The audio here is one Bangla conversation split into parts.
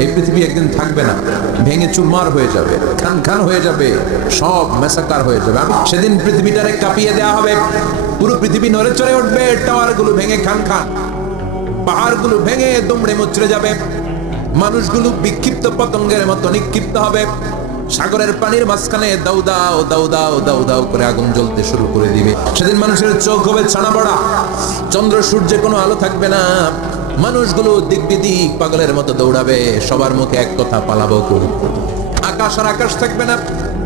এই পৃথিবী একদিন থাকবে না, ভেঙে চুরমার হয়ে যাবে, খান খান হয়ে যাবে, সব মেসাকার হয়ে যাবে। সেদিন পৃথিবীটারে কাঁপিয়ে দেওয়া হবে, পুরো পৃথিবী নড়ে চড়ে উঠবে, টাওয়ারগুলো ভেঙে খান খান, পাহাড়গুলো ভেঙে দুমড়ে মুচড়ে যাবে, মানুষগুলো বিক্ষিপ্ত পতঙ্গের মতো নিক্ষিপ্ত হবে, সাগরের পানির মাঝখানে দাউ দাও দাউ দাও দাউ দাও করে আগুন জ্বলতে শুরু করে দিবে। সেদিন মানুষের চোখ হবে ছানা বড়া, চন্দ্র সূর্যে কোনো আলো থাকবে না, মানুষগুলো দিক বিদিক পাগলের মতো দৌড়াবে, সবার মুখে এক কথা, পালাবো কই। আকাশ আর আকাশ থাকবে না,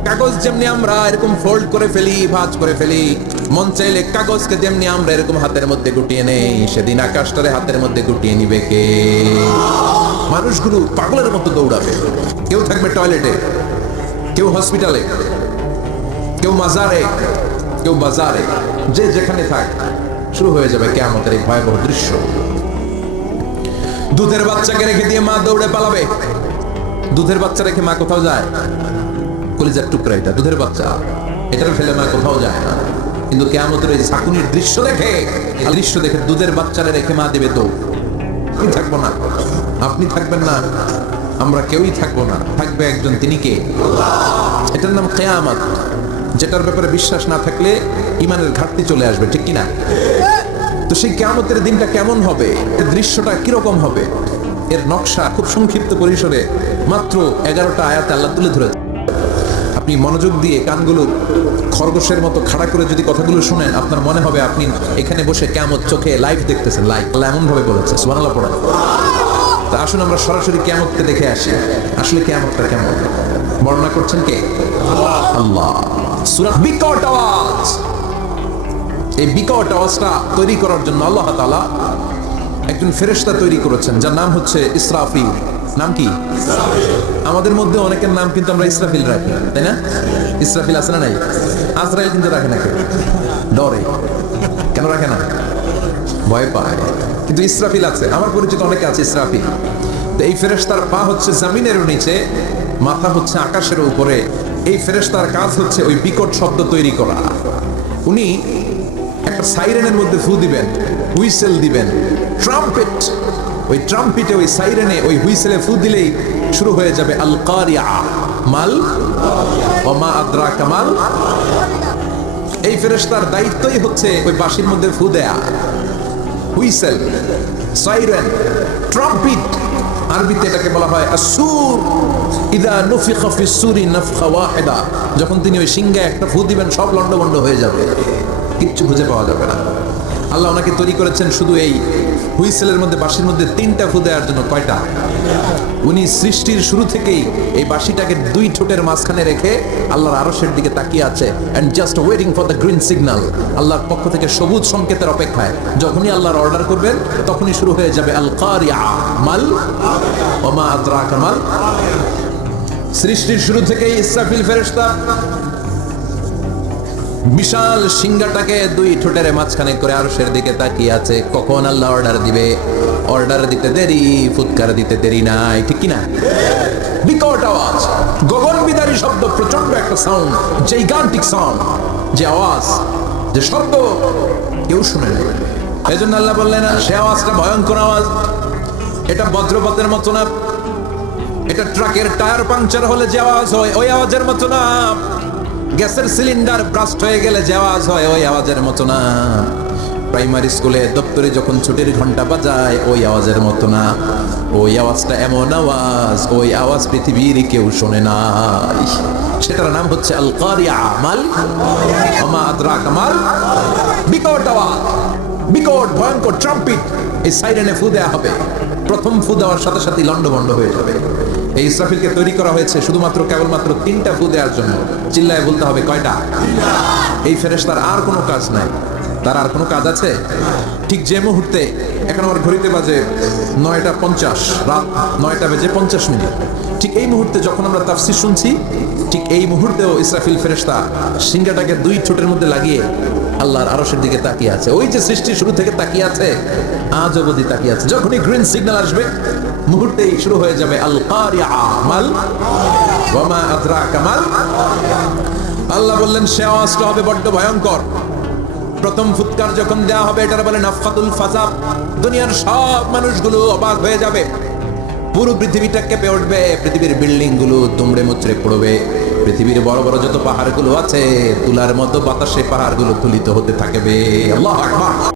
কাগজ যেমনি আমরা এরকম ফোল্ড করে ফেলি, ভাঁজ করে ফেলি, মন চাইলে কাগজকে যেমনি আমরা এরকম হাতের মধ্যে গুটিয়ে নেই, সেদিন আকাশটারে হাতের মধ্যে গুটিয়ে নিবে কে? মানুষগুলো পাগলের মতো দৌড়াবে, কেউ থাকবে টয়লেটে, কেউ হসপিটালে, কেউ মাজারে, কেউ বাজারে, যে যেখানে থাক, শুরু হয়ে যাবে কিয়ামতের এই ভয়াবহ দৃশ্য। দুধের বাচ্চাকে রেখে দিয়ে মা দৌড়ে পালাবে। দুধের বাচ্চা রেখে মা কোথাও যায়? কলিজার টুকরা এটা, দুধের বাচ্চা, এটার ফেলে মা কোথাও যায় না। কিন্তু কিয়ামতের এই ঝাঁকুনির দৃশ্য দেখে, দুধের বাচ্চারে রেখে মা দেবে দৌড়। আমি থাকবো না, আপনি থাকবেন না, আমরা কেউই থাকবো না, থাকবে একজন, তিনি কে? এটার নাম কিয়ামত, যেটার ব্যাপারে বিশ্বাস না থাকলে ইমানের ঘাটতি চলে আসবে, ঠিক কিনা? তো সেই কিয়ামতের দিনটা কেমন হবে, এর দৃশ্যটা কিরকম হবে, এর নকশা খুব সংক্ষিপ্ত পরিসরে মাত্র 11টা আয়াতে আল্লাহ তুলে ধরেছে। আপনি মনোযোগ দিয়ে কানগুলো খরগোশের মতো খাড়া করে যদি কথাগুলো শুনেন, আপনার মনে হবে আপনি এখানে বসে কিয়ামত চোখে লাইভ দেখতেছেন। লাইভ আল্লাহ এমন ভাবে বলেছে, সুবহানাল্লাহ পড়া। তা আসুন আমরা সরাসরি কিয়ামতকে দেখে আসি, আসলে কিয়ামতটা কেমন বর্ণনা করছেন কে? আল্লাহ। সূরা বিকট আওয়াজ, এই বিকট আওয়াজটা তৈরি করার জন্য আল্লাহ তাআলা একজন ফেরেশতা তৈরি করেছেন, যার নাম হচ্ছে ইসরাফিল। নাম কি? আমাদের মধ্যে অনেকের নাম কিন্তু আমরা ইসরাফিল রাখি, তাই না? ইসরাফিল আছে না নাই? আজরাইল কিন্তু রাখে না, ডরে। কেন রাখে না? ভয় পায়। কিন্তু ইসরাফিল আছে, আমার পরিচিত অনেকে আছে ইসরাফিল। তো এই ফেরেশতার পা হচ্ছে জমিনের নিচে, মাথা হচ্ছে আকাশের উপরে। এই ফেরেশতার কাজ হচ্ছে ওই বিকট শব্দ তৈরি করা। উনি একটা সাইরেনের মধ্যে ফু দিবেন, হুইসেল দিবেন, ট্রাম্পেট। ওই ট্রাম্পেটে, ওই সাইরেনে, ওই হুইসেলে ফু দিলেই শুরু হয়ে যাবে আল কারিয়া, মাল ওয়া মা আদরাকা মাল। এই ফেরেশতার দায়িত্বই হচ্ছে ওই বাঁশির মধ্যে ফু দেয়া, হুইসেল, সাইরেন, ট্রাম্পেট। আরবিতে এটাকে বলা হয় আসুর। ইদা নুফিখা ফিস সূরি নাফখা ওয়াহিদা, যখন তিনি ওই সিংহে একটা ফু দিবেন, সব লন্ডভন্ড হয়ে যাবে, কিচ্ছু খুঁজে পাওয়া যাবে না। আল্লাহ ওনাকে তৈরি করেছেন শুধু এই হুইসেলের মধ্যে, বাঁশির মধ্যে 3টা ফু দেওয়ার জন্য। কয়টা? উনি সৃষ্টির শুরু থেকেই এই বাঁশিটাকে 2 ঠোঁটের মাঝখানে রেখে আল্লাহর আরশের দিকে তাকিয়ে আছে, and just waiting for the green signal. আল্লাহর পক্ষ থেকে সবুজ সংকেতের অপেক্ষায়। যখনই আল্লাহর অর্ডার করবেন, তখনই শুরু হয়ে যাবে আল কারিয়া, মাল ওয়া মা আদরাকা মাল। সৃষ্টির শুরু থেকেই ইসরাফিল ফেরেশতা বিশাল সিংহাটাকে 2 ঠোঁটের মাঝখানে করে আরশের দিকে তাকিয়ে আছে, কখন আল্লাহ অর্ডার দিবে। অর্ডার দিতে দেরি, ফুৎকার দিতে দেরি নাই, ঠিক কিনা? বিকট আওয়াজ, গগন বিদারী শব্দ, প্রচন্ড একটা সাউন্ড, জাইগান্টিক সাউন্ড, যে আওয়াজ, যে শব্দ কেউ শুনে না। এই জন্য আল্লাহ বললেন, সে আওয়াজটা ভয়ঙ্কর আওয়াজ। এটা বজ্রপাতের মতো না, এটা ট্রাকের টায়ার পাংচার হলে যে আওয়াজ হয় ওই আওয়াজের মতো না, গ্যাসের সিলিন্ডার ব্রাস্ট হয়ে গেলে যে আওয়াজ হয় ওই আওয়াজের মতো না, প্রাইমারি স্কুলে দপ্তরে যখন ছুটির ঘন্টা বাজায় ওই আওয়াজের মতো না। ওই আওয়াজটা এমন আওয়াজ, ওই আওয়াজ পৃথিবীর কেউ শোনে নাই। সেটার নাম হচ্ছে আল কারিয়া, মাল ওয়া মা আদরাকা মাল। বিকট আওয়াজ, বিকট ভয়ঙ্কর ট্রাম্পেট। এই সাইরেনে ফু দেওয়া হবে, প্রথম ফু দেওয়ার সাথে সাথে লন্ডভন্ড হয়ে যাবে। এই ইসরাফিলকে তৈরি করা হয়েছে শুধুমাত্র কেবলমাত্র 3টা ফু দেওয়ার জন্য। চিল্লায় বলতে হবে, কয়টা? এই ফেরেশতার আর কোনো কাজ নাই। তার আর কোনো কাজ আছে? ঠিক যে মুহূর্তে, এখন আমার ঘড়িতে বাজে 9:50, রাত 9:50, ঠিক এই মুহূর্তে যখন আমরা তাফসীর শুনছি, ঠিক এই মুহূর্তেও ইসরাফিল ফেরেশতা সিংহাটাকে 2 ঠোঁটের মধ্যে লাগিয়ে আল্লাহর আরশের দিকে তাকিয়ে আছে। ওই যে সৃষ্টির শুরু থেকে তাকিয়ে আছে, আজ অবধি তাকিয়ে আছে। যখনই গ্রিন সিগন্যাল আসবে, মুহূর্তেই শুরু হয়ে যাবে আল কারিয়া, মাল ওয়া মা আদরাকা মাল। আল্লাহ বললেন সে আওয়াজটা হবে বড্ড ভয়ঙ্কর। প্রথম ফুৎকার যখন দেওয়া হবে, এটার বলে নাফখাতুল ফাজা। দুনিয়ার সব মানুষগুলো অবাক হয়ে যাবে। পুরো পৃথিবীটা কেঁপে উঠবে, পৃথিবীর বিল্ডিং গুলো দুমড়ে মুচড়ে পড়বে, পৃথিবীর বড় বড় যত পাহাড়গুলো আছে তুলার মতো বাতাসে পাহাড়গুলো তুলিত হতে থাকবে। আল্লাহু আকবার।